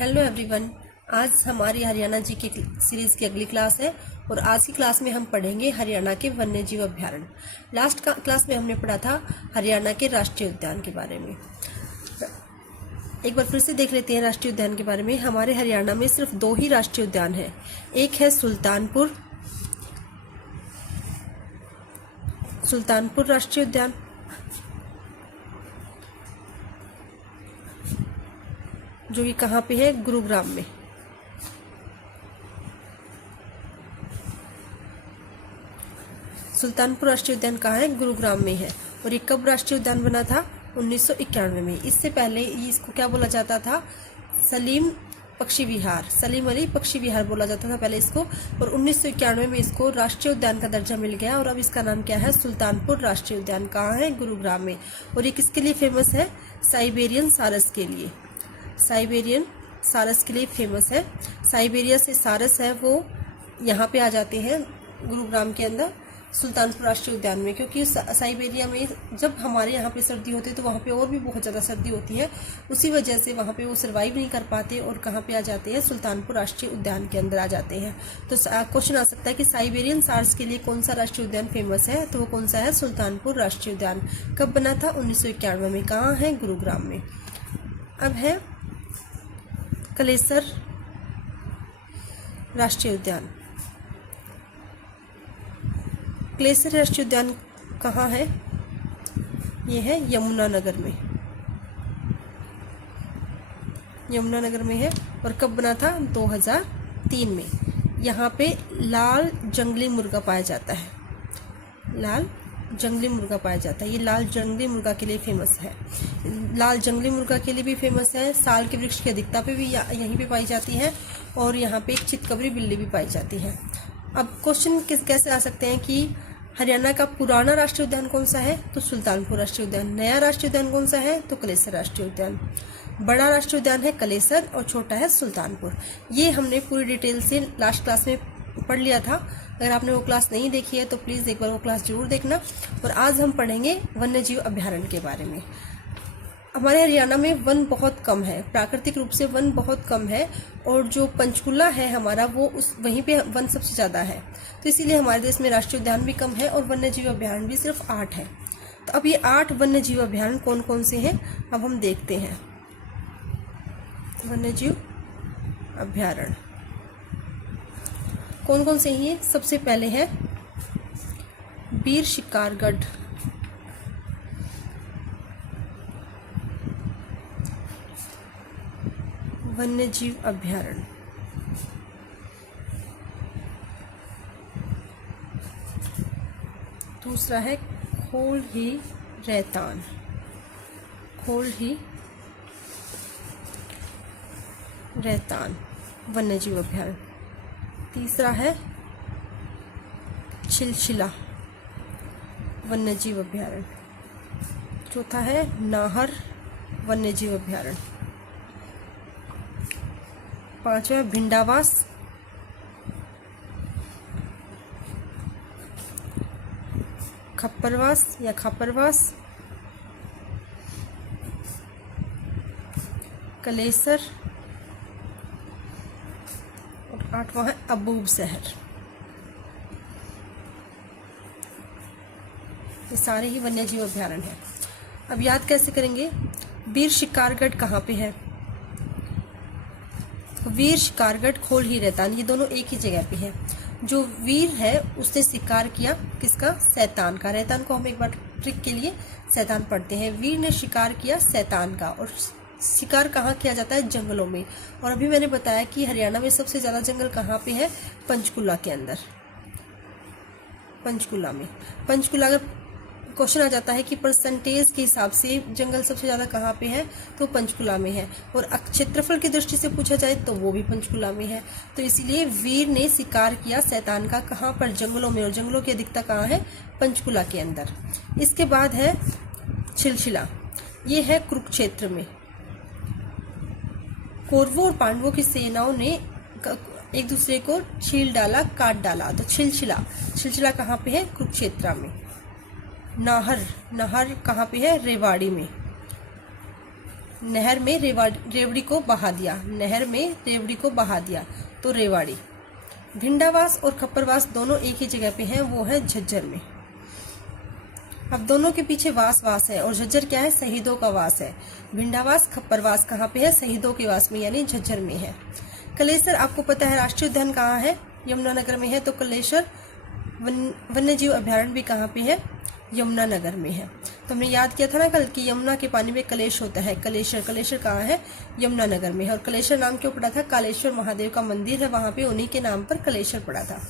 Hello everyone. आज हमारी हरियाणा जी की सीरीज़ की अगली क्लास है और आज की क्लास में हम पढ़ेंगे हरियाणा के वन्य जीव अभ्यारण्य। लास्ट क्लास में हमने पढ़ा था हरियाणा के राष्ट्रीय उद्यान के बारे में। एक बार फिर से देख लेते हैं राष्ट्रीय उद्यान के बारे में। हमारे हरियाणा में सिर्फ 2 ही राष्ट्रीय उद्यान हैं। एक है सुल्तानपुर राष्ट्रीय उद्यान, जो कि कहाँ पे है, गुरुग्राम में। सुल्तानपुर राष्ट्रीय उद्यान कहाँ है, गुरुग्राम में है। और ये कब राष्ट्रीय उद्यान बना था, 1991 में। इससे पहले इसको क्या बोला जाता था, सलीम अली पक्षी विहार बोला जाता था पहले इसको। और 1991 में इसको राष्ट्रीय उद्यान का दर्जा मिल गया और अब इसका नाम क्या है, सुल्तानपुर राष्ट्रीय उद्यान। कहाँ है, गुरुग्राम में। और ये किसके लिए फेमस है, साइबेरियन सारस के लिए। साइबेरियन सारस के लिए फेमस है। साइबेरिया से सारस है वो यहाँ पे आ जाते हैं गुरुग्राम के अंदर सुल्तानपुर राष्ट्रीय उद्यान में, क्योंकि साइबेरिया में जब हमारे यहाँ पे सर्दी होती है तो वहाँ पे और भी बहुत ज़्यादा सर्दी होती है। उसी वजह से वहाँ पे वो सर्वाइव नहीं कर पाते और कहाँ पे आ जाते हैं, सुल्तानपुर राष्ट्रीय उद्यान के अंदर आ जाते हैं। तो क्वेश्चन आ सकता है कि साइबेरियन सारस के लिए कौन सा राष्ट्रीय उद्यान फेमस है, तो वो कौन सा है, सुल्तानपुर राष्ट्रीय उद्यान। कब बना था, 1991 में। कहाँ है, गुरुग्राम में। अब है कलेसर राष्ट्रीय उद्यान। कलेसर राष्ट्रीय उद्यान कहाँ है, ये है यमुनानगर में। यमुनानगर में है और कब बना था, 2003 में। यहाँ पे लाल जंगली मुर्गा पाया जाता है। ये लाल जंगली मुर्गा के लिए फेमस है। लाल जंगली मुर्गा के लिए भी फेमस है। साल के वृक्ष की अधिकता पे भी यहीं पे पाई जाती है। और यहाँ पे एक चितकबरी बिल्ली भी पाई जाती है। अब क्वेश्चन कैसे आ सकते हैं कि हरियाणा का पुराना राष्ट्रीय उद्यान कौन सा है, तो सुल्तानपुर राष्ट्रीय उद्यान। नया राष्ट्रीय उद्यान कौन सा है, तो कलेसर राष्ट्रीय उद्यान। बड़ा राष्ट्रीय उद्यान है कलेसर और छोटा है सुल्तानपुर। ये हमने पूरी डिटेल से लास्ट क्लास में पढ़ लिया था। अगर आपने वो क्लास नहीं देखी है तो प्लीज़ एक बार वो क्लास जरूर देखना। और आज हम पढ़ेंगे वन्य जीव अभ्यारण्य के बारे में। हमारे हरियाणा में वन बहुत कम है, प्राकृतिक रूप से वन बहुत कम है। और जो पंचकुला है हमारा, वो वहीं पे वन सबसे ज़्यादा है। तो इसीलिए हमारे देश में राष्ट्रीय उद्यान भी कम है और वन्य जीव अभ्यारण्य भी सिर्फ 8 है। तो अब ये 8 वन्य जीव अभ्यारण्य कौन कौन से हैं, अब हम देखते हैं। वन्य जीव अभ्यारण्य कौन कौन से हैं, सबसे पहले है बीर शिकारगढ़। वन्य जीव अभ्यारण्य। दूसरा है खोलही रैतान वन्य जीव अभ्यारण्य। तीसरा है छिलछिला वन्य जीव अभ्यारण्य। चौथा है नाहर वन्य जीव अभ्यारण्य। पांचवा भिंडावास। खापरवास। कलेसर। और 8वां है अबूब शहर। ये सारे ही वन्य जीव अभ्यारण्य हैं। अब याद कैसे करेंगे, बीर शिकारगढ़ कहाँ पे है, वीर शिकारगढ़ खोलही रैतान, ये दोनों एक ही जगह पे है। जो वीर है उसने शिकार किया किसका, शैतान का। रैतान को हम एक बार ट्रिक के लिए शैतान पढ़ते हैं। वीर ने शिकार किया शैतान का। और शिकार कहाँ किया जाता है, जंगलों में। और अभी मैंने बताया कि हरियाणा में सबसे ज़्यादा जंगल कहाँ पे है, पंचकुला के अंदर। पंचकुला अगर क्वेश्चन आ जाता है कि परसेंटेज के हिसाब से जंगल सबसे ज़्यादा कहाँ पे है, तो पंचकुला में है। और क्षेत्रफल की दृष्टि से पूछा जाए तो वो भी पंचकुला में है। तो इसीलिए वीर ने शिकार किया शैतान का कहाँ पर, जंगलों में। और जंगलों की अधिकता कहाँ है, पंचकुला के अंदर। इसके बाद है छिलछिला, ये है कुरुक्षेत्र में। कौरवों और पांडवों की सेनाओं ने एक दूसरे को छील डाला, काट डाला। तो छिलछिला कहाँ पे है, कुरुक्षेत्र में। नाहर कहाँ पे है, रेवाड़ी में। नहर में रेवड़ी को बहा दिया, नहर में रेवड़ी को बहा दिया, तो रेवाड़ी। भिंडावास और खप्परवास दोनों एक ही जगह पे हैं, वो है झज्जर में। अब दोनों के पीछे वास वास है, और झज्जर क्या है, शहीदों का वास है। भिंडावास खप्परवास कहाँ पे है, शहीदों के वास में यानी झज्जर में है। कलेसर आपको पता है राष्ट्रीय उद्यान कहाँ है, यमुनानगर में है, तो कलेसर वन्य जीव अभ्यारण्य भी कहाँ पे है, यमुनानगर में है। तो हमने याद किया था ना कल कि यमुना के पानी में कलेश होता है, कलेशर, कलेशर कहाँ है, यमुनानगर में है। और कलेशर नाम क्यों पड़ा था, कालेश्वर महादेव का मंदिर है वहां पे, उन्हीं के नाम पर कलेशर पड़ा था।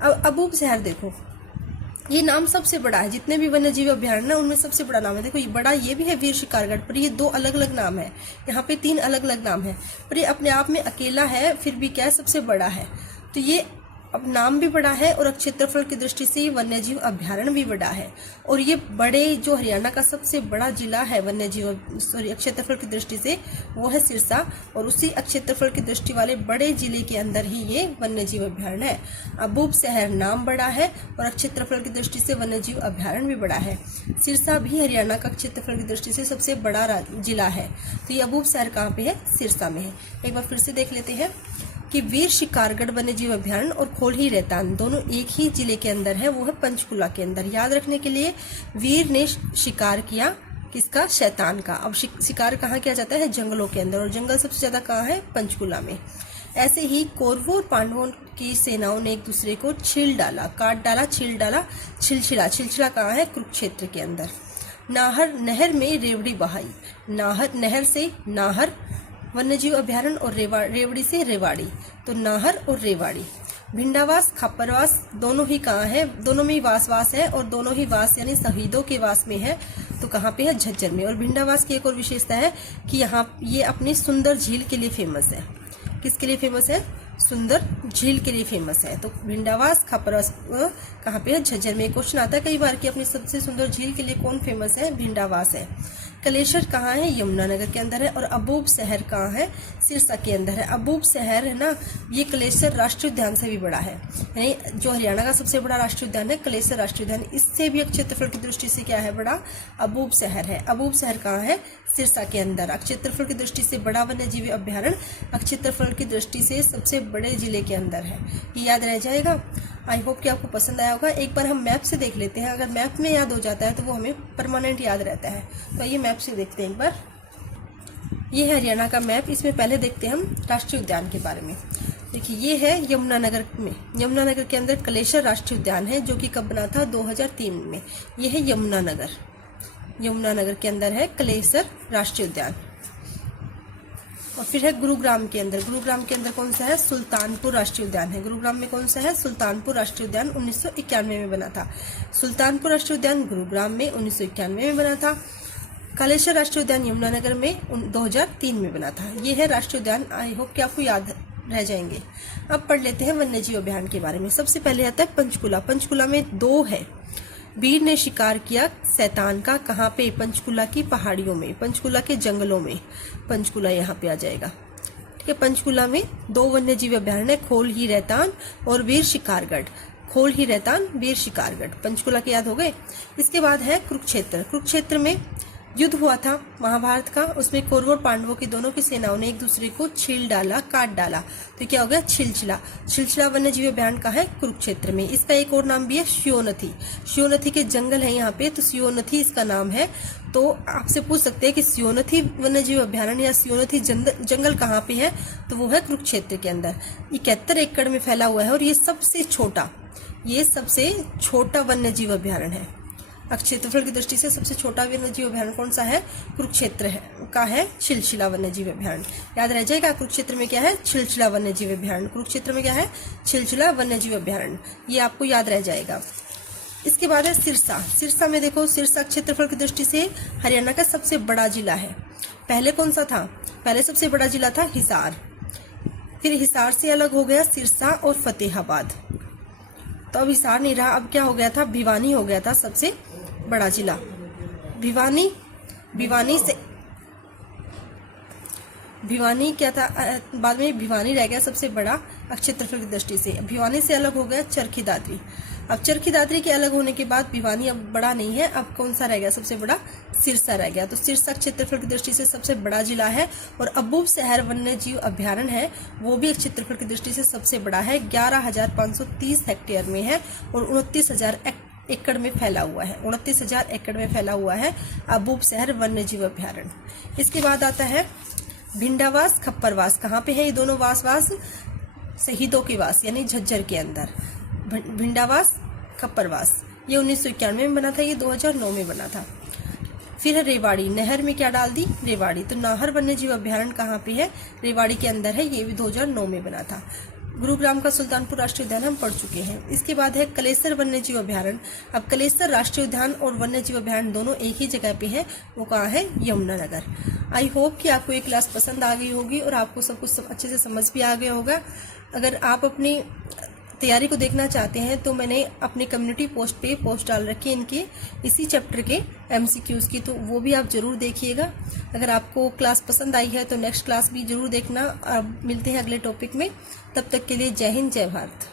अब अबूब शहर देखो, ये नाम सबसे बड़ा है, जितने भी वन्य जीव अभ्यारण्य उनमें सबसे बड़ा नाम है। देखो ये बड़ा ये भी है वीर शिकारगढ़, पर ये दो अलग अलग नाम है, यहाँ पे 3 अलग अलग नाम है, पर ये अपने आप में अकेला है, फिर भी क्या है, सबसे बड़ा है। तो ये अब नाम भी बड़ा है और क्षेत्रफल की दृष्टि से वन्य जीव अभ्यारण्य भी बड़ा है। और ये बड़े जो हरियाणा का सबसे बड़ा जिला है वन्य जीव क्षेत्रफल की दृष्टि से, वो है सिरसा, और उसी क्षेत्रफल की दृष्टि वाले बड़े जिले के अंदर ही ये वन्य जीव अभ्यारण्य है। अबूब शहर नाम बड़ा है और क्षेत्रफल की दृष्टि से वन्य जीव अभ्यारण्य भी बड़ा है। सिरसा भी हरियाणा का क्षेत्रफल की दृष्टि से सबसे बड़ा जिला है। तो ये अबूब शहर कहाँ पे है, सिरसा में है। एक बार फिर से देख लेते हैं कि वीर शिकारगढ़ वन्य जीव अभ्यारण्य और खोलही रैतान दोनों एक ही जिले के अंदर है, वो है पंचकुला के अंदर। याद रखने के लिए, वीर ने शिकार किया किसका, शैतान का। अब शिकार कहाँ किया जाता है, जंगलों के अंदर, और जंगल सबसे ज्यादा कहाँ है, पंचकुला में। ऐसे ही कौरवों और पांडवों की सेनाओं ने एक दूसरे को छील डाला, काट डाला, छील डाला, छिलछिला। छिलछिला कहाँ है, कुरुक्षेत्र के अंदर। नाहर, नहर में रेवड़ी बहाई, नाहर, नहर से नाहर वन्यजीव अभ्यारण्य, और रेवड़ी से रेवाड़ी, तो नाहर और रेवाड़ी। भिंडावास खप्परवास दोनों ही कहाँ है, दोनों में ही वास है, और दोनों ही वास यानी शहीदों के वास में है, तो कहाँ पे है, झज्जर में। और भिंडावास की एक और विशेषता है कि यहाँ ये अपनी सुंदर झील के लिए फेमस है। किसके लिए फेमस है, सुंदर झील के लिए फेमस है। तो भिंडावास खप्परवास कहाँ पे है, झज्जर में। क्वेश्चन आता है कई बार कि अपनी सबसे सुंदर झील के लिए कौन फेमस है, भिंडावास है। कलेशर कहाँ है, यमुनानगर के अंदर है। और अबूब शहर कहाँ है, सिरसा के अंदर है। अबूब शहर है ना, ये कलेशर राष्ट्रीय उद्यान से भी बड़ा है, यानी जो हरियाणा का सबसे बड़ा राष्ट्रीय उद्यान है कलेशर राष्ट्रीय उद्यान, इससे भी क्षेत्रफल की दृष्टि से क्या है, बड़ा अबूब शहर है। अबूब शहर कहाँ है, सिरसा के अंदर। क्षेत्रफल की दृष्टि से बड़ा वन्य जीव अभ्यारण्य क्षेत्रफल की दृष्टि से सबसे बड़े जिले के अंदर है। ये याद रह जाएगा। आई होप कि आपको पसंद आया होगा। एक बार हम मैप से देख लेते हैं, अगर मैप में याद हो जाता है तो वो हमें परमानेंट याद रहता है। तो ये मैप से देखते हैं एक बार। ये है हरियाणा का मैप, इसमें पहले देखते हैं हम राष्ट्रीय उद्यान के बारे में। देखिए ये है यमुनानगर में, यमुनानगर के अंदर कलेशर राष्ट्रीय उद्यान है, जो कि कब बना था, 2003 में। ये है यमुनानगर, यमुनानगर के अंदर है कलेशर राष्ट्रीय उद्यान। और फिर है गुरुग्राम के अंदर, गुरुग्राम के अंदर कौन सा है, सुल्तानपुर राष्ट्रीय उद्यान है। गुरुग्राम में कौन सा है, सुल्तानपुर राष्ट्रीय उद्यान 1991 में बना था। सुल्तानपुर राष्ट्रीय उद्यान गुरुग्राम में 1991 में बना था। कालेश्वर राष्ट्रीय उद्यान यमुनानगर में 2003 में बना था। ये है राष्ट्रीय उद्यान। आई होप कि आपको याद रह जाएंगे। अब पढ़ लेते हैं वन्यजीव अभ्यारण्य के बारे में। सबसे पहले आता है पंचकुला। पंचकुला में 2 है। वीर ने शिकार किया शैतान का, कहाँ पे, पंचकुला की पहाड़ियों में, पंचकुला के जंगलों में। पंचकुला यहाँ पे आ जाएगा, ठीक है। पंचकुला में 2 वन्यजीव अभ्यारण्य, खोलही रैतान और वीर शिकारगढ़। खोलही रैतान, वीर शिकारगढ़, पंचकुला के याद हो गए। इसके बाद है कुरुक्षेत्र। कुरुक्षेत्र में युद्ध हुआ था महाभारत का, उसमें कौरवों और पांडवों की दोनों की सेनाओं ने एक दूसरे को छील डाला, काट डाला, तो क्या हो गया, छिलछिला। छिलछिला वन्यजीव अभ्यारण्य का है कुरुक्षेत्र में। इसका एक और नाम भी है शियोनथी। शियोनथी के जंगल है यहाँ पे, तो शियोनथी इसका नाम है। तो आपसे पूछ सकते हैं कि शियोनथी वन्यजीव अभ्यारण्य या शियोनथी जंगल कहाँ पे है, तो वो है कुरुक्षेत्र के अंदर। 71 एकड़ में फैला हुआ है और ये सबसे छोटा वन्यजीव अभ्यारण्य है। क्षेत्रफल की दृष्टि से सबसे छोटा वन्यजीव अभ्यारण्य कौन सा है, कुरुक्षेत्र का है छिलछिला वन्यजीव अभ्यारण्य। याद रह जाएगा, कुरुक्षेत्र में क्या है, छिलछिला वन्यजीव अभ्यारण्य। कुरुक्षेत्र में क्या है, छिलछिला वन्यजीव अभ्यारण्य, ये आपको याद रह जाएगा। इसके बाद है सिरसा। सिरसा में देखो, सिरसा क्षेत्रफल की दृष्टि से हरियाणा का सबसे बड़ा जिला है। पहले कौन सा था, पहले सबसे बड़ा जिला था हिसार, फिर हिसार से अलग हो गया सिरसा और फतेहाबाद। तो अब हिसार नहीं रहा, अब क्या हो गया था, भिवानी हो गया था सबसे बड़ा जिला। भिवानी क्या था, बाद में भिवानी रह गया सबसे बड़ा क्षेत्रफल की दृष्टि से। भिवानी से अलग हो गया चरखी दादरी। अब चरखी दादरी के अलग होने के बाद भिवानी अब बड़ा नहीं है, अब कौन सा रह गया सबसे बड़ा? सिरसा रह गया। तो सिरसा क्षेत्रफल की दृष्टि से सबसे बड़ा जिला है और अबूब शहर वन्य जीव अभ्यारण्य है वो भी एक क्षेत्रफल की दृष्टि से सबसे बड़ा है, 11,530 हेक्टेयर में है और 29,000 एकड़ में फैला हुआ है। 29,000 एकड़ में फैला हुआ है अबूब शहर वन्य जीव अभ्यारण्य। इसके बाद आता है भिंडावास, खप्परवास। कहाँ पे है ये दोनों वास? शहीदों के वास यानी झज्जर के अंदर। भिंडावास, खप्परवास ये 1991 में बना था, ये 2009 में बना था। फिर है रेवाड़ी, नहर में क्या डाल दी? रेवाड़ी। तो नाहर वन्य जीव अभ्यारण्य कहाँ पे है? रेवाड़ी के अंदर है, ये भी 2009 में बना था। गुरुग्राम का सुल्तानपुर राष्ट्रीय उद्यान हम पढ़ चुके हैं। इसके बाद है कलेसर वन्य जीव अभ्यारण्य। अब कलेसर राष्ट्रीय उद्यान और वन्य जीव अभ्यारण्य दोनों एक ही जगह पे है, वो कहाँ है? यमुनानगर। आई होप कि आपको ये क्लास पसंद आ गई होगी और आपको सब कुछ अच्छे से समझ भी आ गया होगा। अगर आप अपनी तैयारी को देखना चाहते हैं तो मैंने अपनी कम्युनिटी पोस्ट पे पोस्ट डाल रखी है इनके इसी चैप्टर के MCQs की, तो वो भी आप जरूर देखिएगा। अगर आपको क्लास पसंद आई है तो नेक्स्ट क्लास भी जरूर देखना। अब मिलते हैं अगले टॉपिक में, तब तक के लिए जय हिंद, जय भारत।